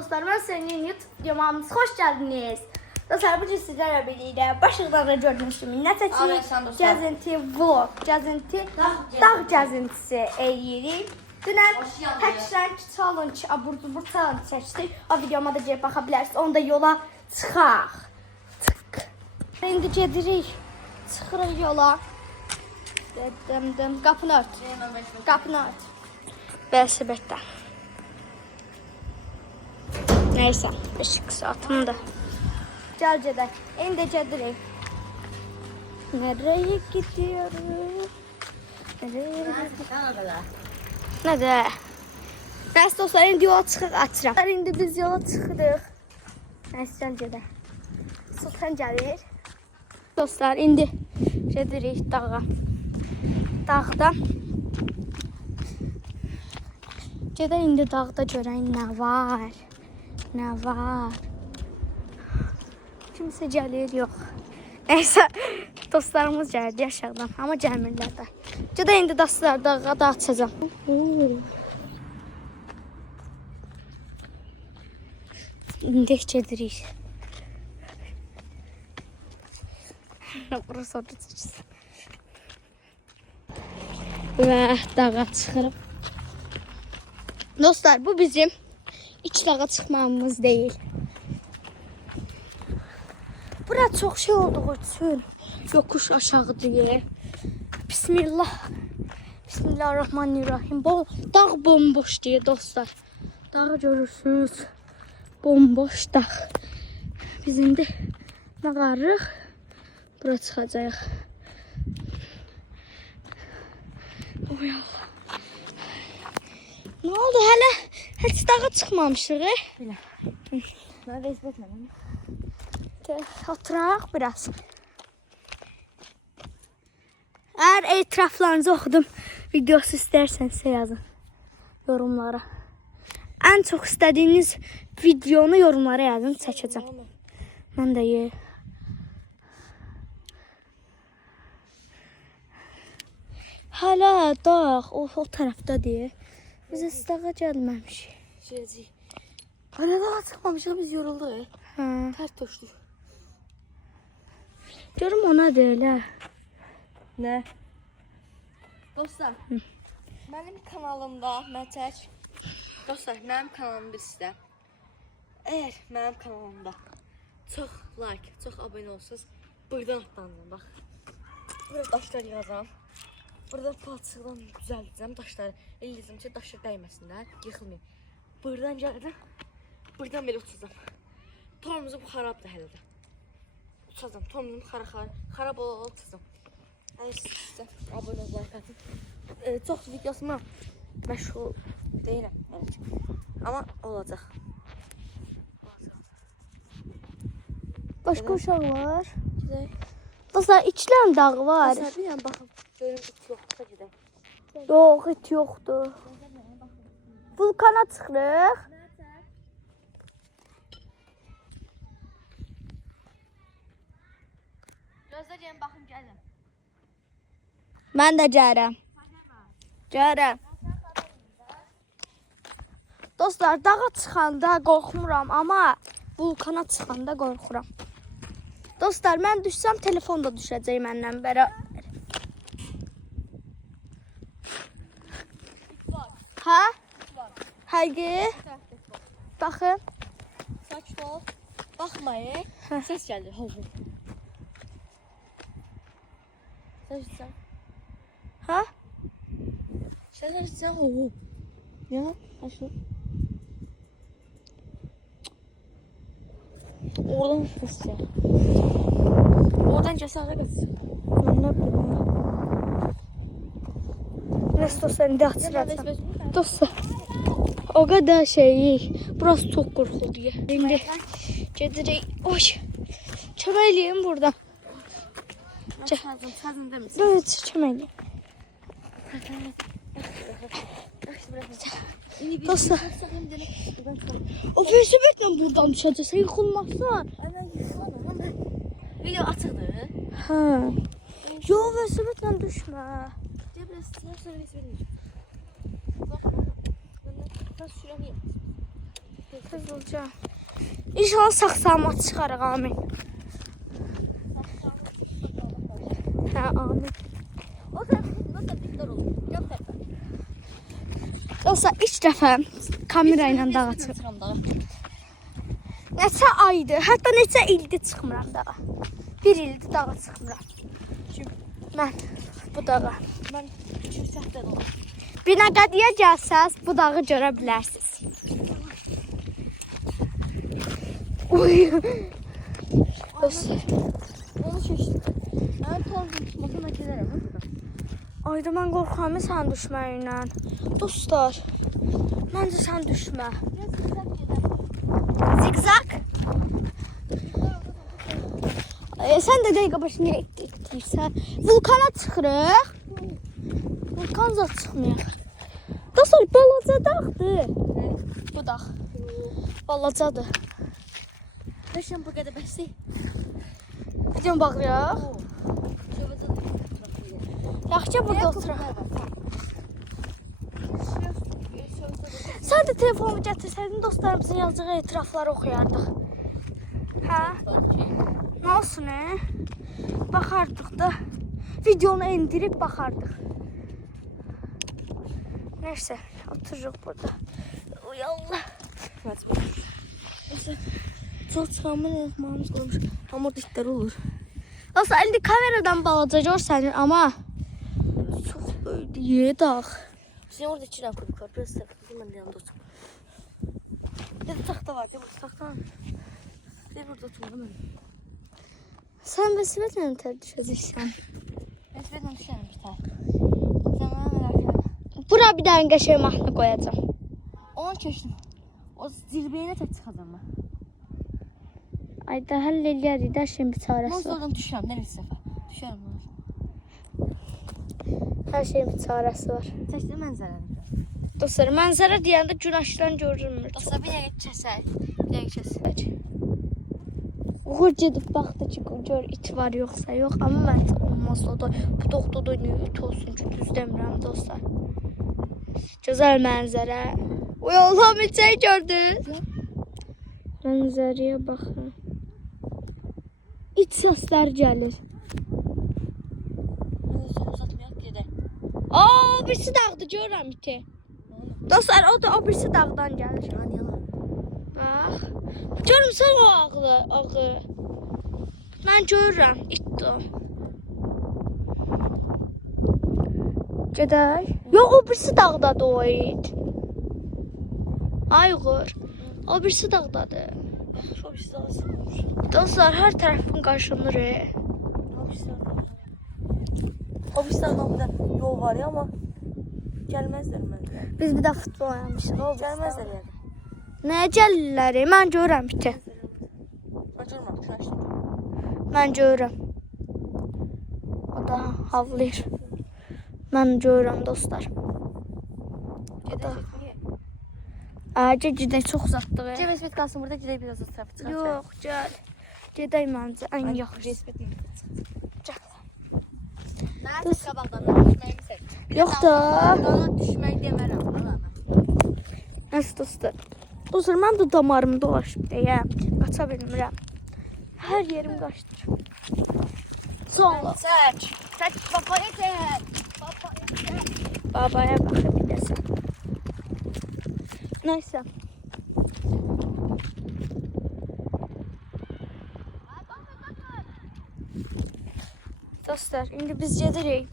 dostlar, ben senin YouTube videomuz hoş geldiniz. Dostlar, bugün sizlerle birlikte başlıklarda gördüğünüz gibi gəzinti vlog, gəzinti dağ gəzintisi eləyirik. Dünən tək challenge, abur-cubur challenge çəkdik. O videoma da gəlib baxa bilərsiniz. Onda yola çıxaq. İndi gedirik. Çıxırıq yola. Dım, qapını ört. Qapını ört. Bəlsibətdə. Neyse, 5 saatımda. Gel gedək. İndi gedirik. Nereye gidiyoruz? Nereye? Neyse dostlar, indi yola çıxıq, açıram. İndi biz yola çıxırıq. Neyse, gel gedək. Sultan gəlir. Dostlar, indi gedirik dağa. Dağda. Gedək indi dağda görək nə var. Nə var? Kimsə gəlir, yox. Neysə, dostlarımız gəldi aşağıdan, amma gəlmirlər də. Gedək indi dostlar dağa da açacağam. İndi gedirik. Burası orada çıxsın. Və dağa çıxırıq. Dostlar, bu bizim İç dağa çıxmamız değil. Bura çok şey olduğu için yokuş aşağı diye. Bismillah. Bismillahirrahmanirrahim. Dağ bomboş diye dostlar. Dağı görürsünüz. Bomboş dağ. Biz indi nə qarırıq? Bura çıxacağıq. Oy Allah. Ne oldu hele? Hiç dağa çıkmamışıq. Belə. Mən vəzbətlədim. Oturaq biraz. Eğer etraflarınızı oxudum videosu isterseniz yazın yorumlara. En çok istediğiniz videonu yorumlara yazın, çəkəcəm. Mən də ye. Hala dağ o tarafta diye. Biz istağa gəlməmişik. Şeycik. Arada çıxmamışıq, biz yorulduq. Tərt toşduq. Görüm ona deyil. Nə? Dostlar, mənim kanalımda Mətək. Dostlar, mənim kanalımda sizdə. Əgər mənim kanalımda çox like, çox abunə olsanız, buradan atlanın, bax. Burada daşlar yığacam. Burada palçıqdan düzəldəcəm daşları. Eləyəcəm ki, daşlar dəyməsinlər, yıxılmayın. Buradan gələcəm. Buradan belə uçacam. Tormuzum xarabdır hələ də. Uçacam. Tormuzum xarab ola uçacam. Əgər sizə abunə olun, like atın. Çox videosuna məşğul deyiləm. Amma olacaq. Başka uşaq var. Gedək. Dostlar, içlən dağı var. Məsələn, bir yan baxın. Görün, it yoxdursa gedək. Yox, it yoxdur. Vulkana çıxırıq. Gözlə gəlin, baxın, gəlin. Mən də gəlirəm. Gəlirəm. Dostlar, dağa çıxanda qorxmuram, amma vulkana çıxanda qorxuram. Dostlar, mən düşsəm telefon da düşəcək məndən bərabər. Ha? Həqiqi? Baxın. Sakit ol. Baxmayın. Səs gəlir. Hovur. Səs sən. Ha? Səs sən hovur. Ya, aşağı. Oradan səs gəlir. Oradan gəsələ qaçsın. Nə bilim. Neyse dostlar, indi açılacam. Dostlar, o kadar şey, burası çok korkulu diye. Şimdi gedirik. Oy, çömeliyim buradan. Sazın demişsin. Evet, çömeliyim. Dostlar, o fesibetle buradan düşeceksin, yıkılmazsan. Video açıqdır. Ha. Yo, fesibetle düşme. Biraz sonra verir. Bak, ben süremiyorum. Tez olacaq. İnşallah sağ-salamat çıxarıq, amin. Hə, amin. O tərəfində da dikdar olur. Yox tərəfə. Dostlar, ilk dəfə kamera ilə dağa çıxıram. Neçə aydır, hətta neçə ildir çıxmıram dağa. Bir ildir dağa çıxmıram. Mən bu dağa. Mən yüksəkdə də olur. Binəqədiyə gəlsəz bu dağı görə bilərsiniz. Uy. Dostlar. Onu çəkdim. Mən tozum tutmasa mən gedərəm. Ayda mən qorxuram sən düşməyindən. Dostlar, məncə sən düşmə. Zigzag. Sən də dəqiqə başına etdirsən. Vulkana çıxırıq. Vulkan zat çıxmayaq. Dostlar, balaca dağdır. Bu dağ. Balacadır. Bəşən bu qədər bəsli. Gidin baxırıq. Yaxşı burada oturaq. Sən də telefonumu gətirsəydin, dostlarımızın yazacağı etirafları oxuyardıq. Hə? Nə olsun, baxardıq da. Videonu indirib baxardıq. Neyse, otururuq burada. Uy Allah. Çox çıxamın elxmanımız qoymuş. Hamur dikdar olur. Dostlar, indi kameradan balaca görsənir, amma çox böyük dağ. Sen orada 2 dənə kubik var. Biraz səfədir, mən də yanında oturum. Bir də taxta var, deyə burada taxta var. Bir burada oturum, mən. Sən vəsibətlə tər düşəcəksən. Vəsibətlə düşərəm bir tər. Sən mənə merak edəm. Bura bir dənə qəşəng mahnı qoyacam. Onu keçdim. O zirvəyinə tək çıxacam mən. Ayda həll eləyərik, hər şeyin bir Mən çarəsi var. oradan düşərəm, neresi səfə? Düşərəm mən. Hər şeyin bir çarəsi var. Çəkdi mənzərəni. Dostlar, mənzərə deyəndə günəşdən görünmür. Dostlar, bir dəqiqə kəsək. Bir dəqiqə kəsək. Uğur gedib baxdı ki, gör it var yoxsa yox. Amma məncə olmaz o da. Bu doğda niyə it olsun ki, düz demirəm dostlar. Gözəl mənzərə. Uy Allah, milçəyi gördünüz. Mənzərəyə baxın. İç səslər gəlir. Uzatmayaq, gedək. Aa, birisi dağdır, görürəm iti. Dostlar, o da o birisi dağdan gəlir. Bax. Görmüsən o ağı. Mən görürəm, itdir o. Gedək. Yox, o birisi dağdadır o it. Ay Uğur, o birisi dağdadır. O birisi daha sıxılmış. Dostlar, hər tərəfim qaşınır. O birisi daha yol var ya, amma gəlməzlər mənə. Biz bir də futbol oynamışıq. Gəlməzlər yəni. Nəyə gəlirlər? Mən görürəm iti. Mən görmürəm, şuna Mən görürəm. O da havlayır. Mən görürəm dostlar. gedək. Ağaca gedək, çox uzatdıq. Gəl vəsibət qalsın burada, gedək biraz da tərəfə çıxaq. Yox, gəl. Gedək məncə, ən yaxşı. Vəsibət deyim. Gəl. Mən tək qabaqdan düşməyimi seç. Yox da. Ona düşmək demərəm. Nəsə dostlar. Dostlar, mən də damarımı dolaşıb deyəm. Qaça bilmirəm. Hər yerim qaçdır. Sonra. Çək. Çək, babaya çək. Babaya baxa biləsən. Nəysə. Dostlar, indi biz gedirik.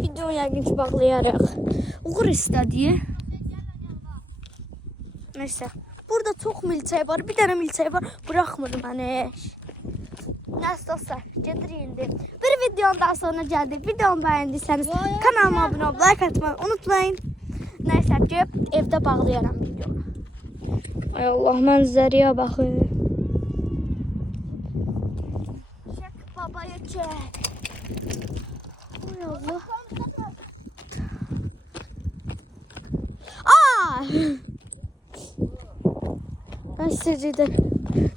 Videonu yəqin ki bağlayarıq. Uğur istədiyi. Nəysə. Burada çox milçək var. Bir dənə milçək var. Bıraxmır məni. Nəysə dostlar, gedirik indi. Bir videonun daha sonra gəldik. Videomu bəyəndiysəniz kanalıma abunə olub, like atmayı unutmayın. Nəysə ki, evdə bağlayaram videonu. Ay Allah, mənzərəyə baxın. Çək babaya çək. Ay Allah. Ben sizce de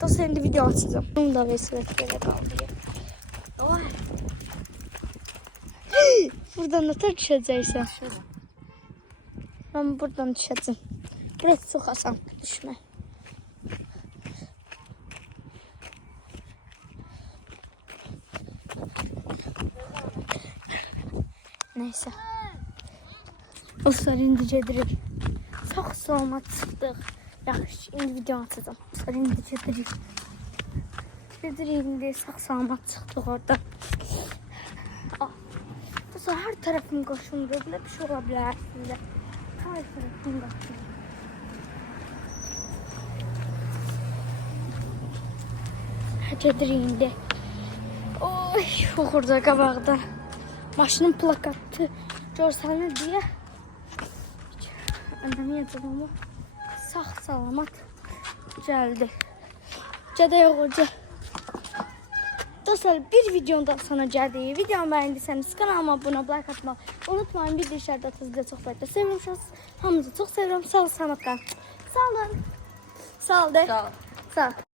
dostlar indi video açacağım. Bunu da vesiletle kaldırayım. Ay. Buradan da düşeceksin. Ben buradan düşeceğim. Biraz çok asan düşme. neyse. Dostlar indi gedirik. Sağ salamat çıxdıq. Yaxşı, indi video atacağım. Dostlar indi gedirik. Gedirik indi sağ salamat çıxdıq oradan. Dostlar her tarafım qaşındı. Belə bir şey ola bilər əslində. Her tarafım qaşındı. Gedirik indi. Oy, orada qabaqda maşının plakatı görsənir deyə anlamayacağım ama sağ salamat gəldi. Cadaya qoca. Dostlar bir videodan sonra gəldi. Videomu bəyəndiyseniz kanalıma abunə olub like atmayı unutmayın. Bir də işlərdə atınızda çox fayda sevirəm. Hamınızı çox sevirəm. Sağ olun, salamat qalın. Sağ olun. Sağ ol de. Sağ ol. Sağ ol.